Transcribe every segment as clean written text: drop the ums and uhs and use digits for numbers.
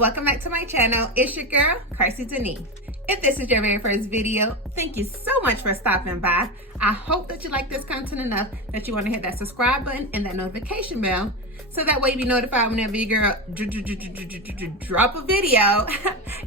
welcome back to my channel. It's your girl, Carsey Denise. If this is your very first video, thank you so much for stopping by. I hope that you like this content enough that you want to hit that subscribe button and that notification bell so that way you be notified whenever your girl drop a video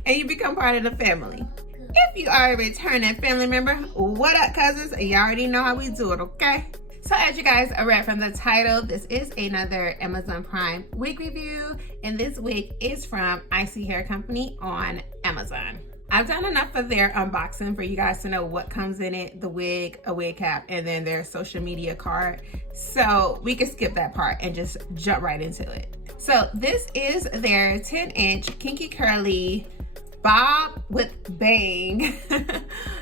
and you become part of the family. If you are a returning family member, what up, cousins? You already know how we do it, okay? So as you guys read from the title, this is another Amazon Prime wig review, and this wig is from iSee Hair Company on Amazon. I've done enough of their unboxing for you guys to know what comes in it, the wig, a wig cap, and then their social media card. So we can skip that part and just jump right into it. So this is their 10-inch kinky curly bob with bang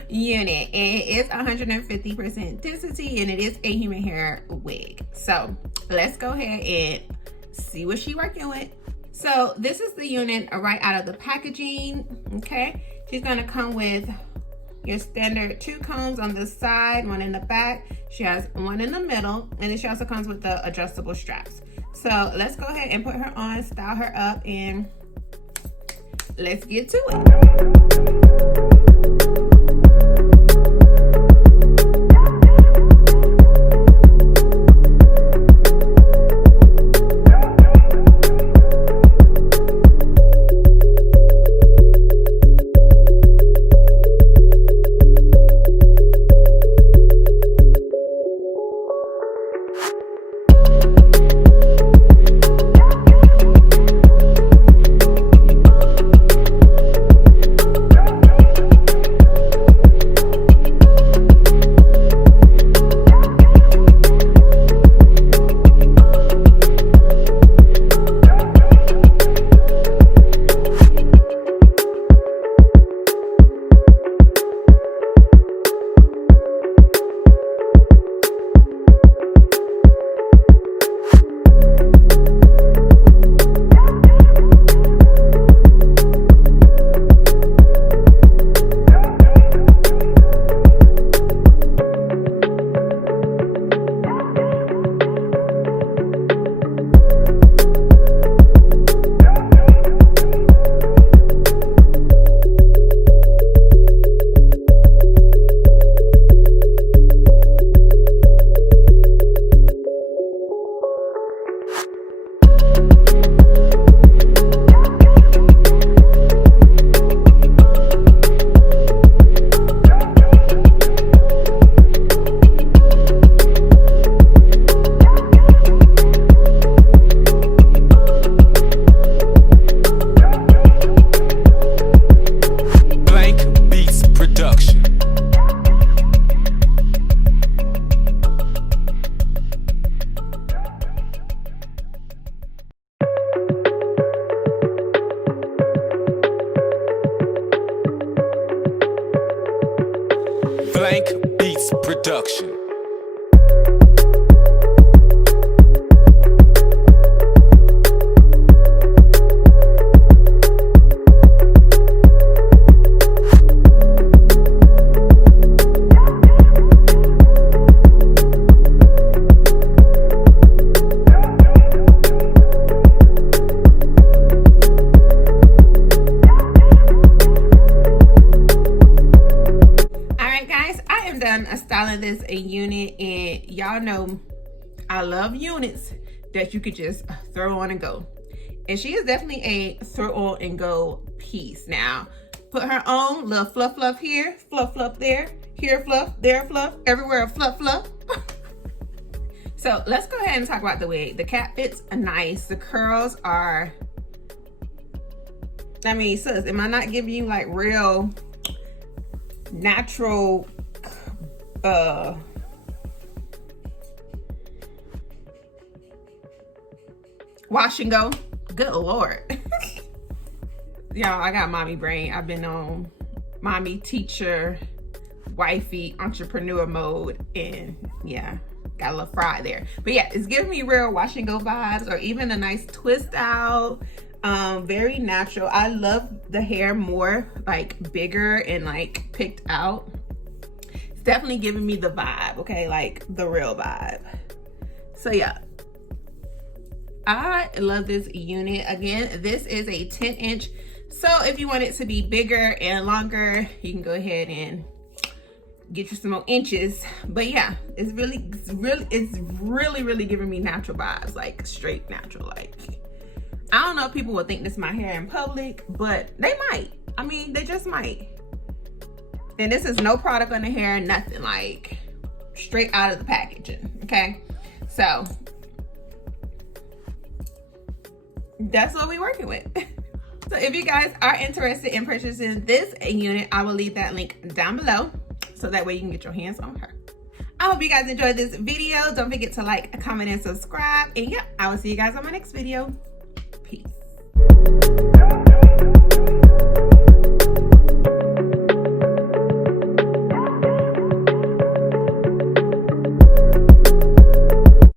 unit, and it is 150% density, and it is a human hair wig. So let's go ahead and see what she's working with. So this is the unit right out of the packaging. Okay, she's gonna come with your standard 2 combs on the side, 1 in the back. She has 1 in the middle, and then she also comes with the adjustable straps. So let's go ahead and put her on, style her up, and let's get to it. Beats Production. Styling this a unit, and y'all know I love units that you could just throw on and go, and she is definitely a throw on and go piece. Now put her on, little fluff here, fluff there, here fluff, there fluff, everywhere fluff. So let's go ahead and talk about the wig. The cap fits nice, the curls are, I mean, sis, am I not giving you like real natural wash and go? Good Lord. Y'all, I got mommy brain. I've been on mommy, teacher, wifey, entrepreneur mode, and yeah, got a little fried there. But yeah, it's giving me real wash and go vibes, or even a nice twist out. Very natural. I love the hair more like bigger and like picked out. It's definitely giving me the vibe, okay, like the real vibe. So yeah, I love this unit. Again, this is a 10-inch. So if you want it to be bigger and longer, you can go ahead and get you some more inches. But yeah, it's really giving me natural vibes, like straight natural. Like, I don't know if people will think this is my hair in public, but they might. I mean, they just might. And this is no product on the hair, nothing, like straight out of the packaging. Okay, so that's what we're working with. So if you guys are interested in purchasing this unit, I will leave that link down below so that way you can get your hands on her. I hope you guys enjoyed this video. Don't forget to like, comment, and subscribe. And yeah, I will see you guys on my next video. Peace.